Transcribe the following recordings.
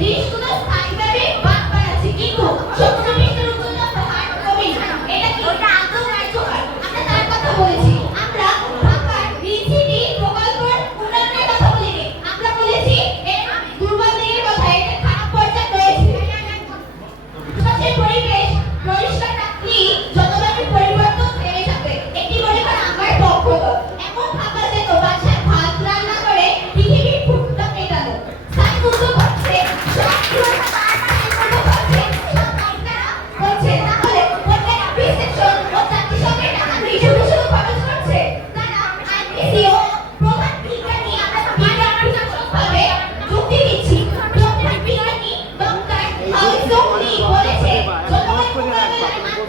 Cristo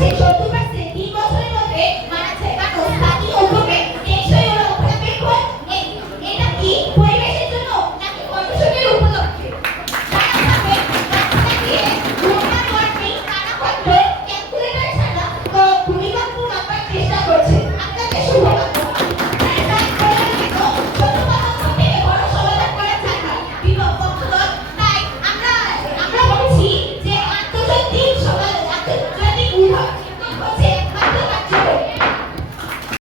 Hijo, tú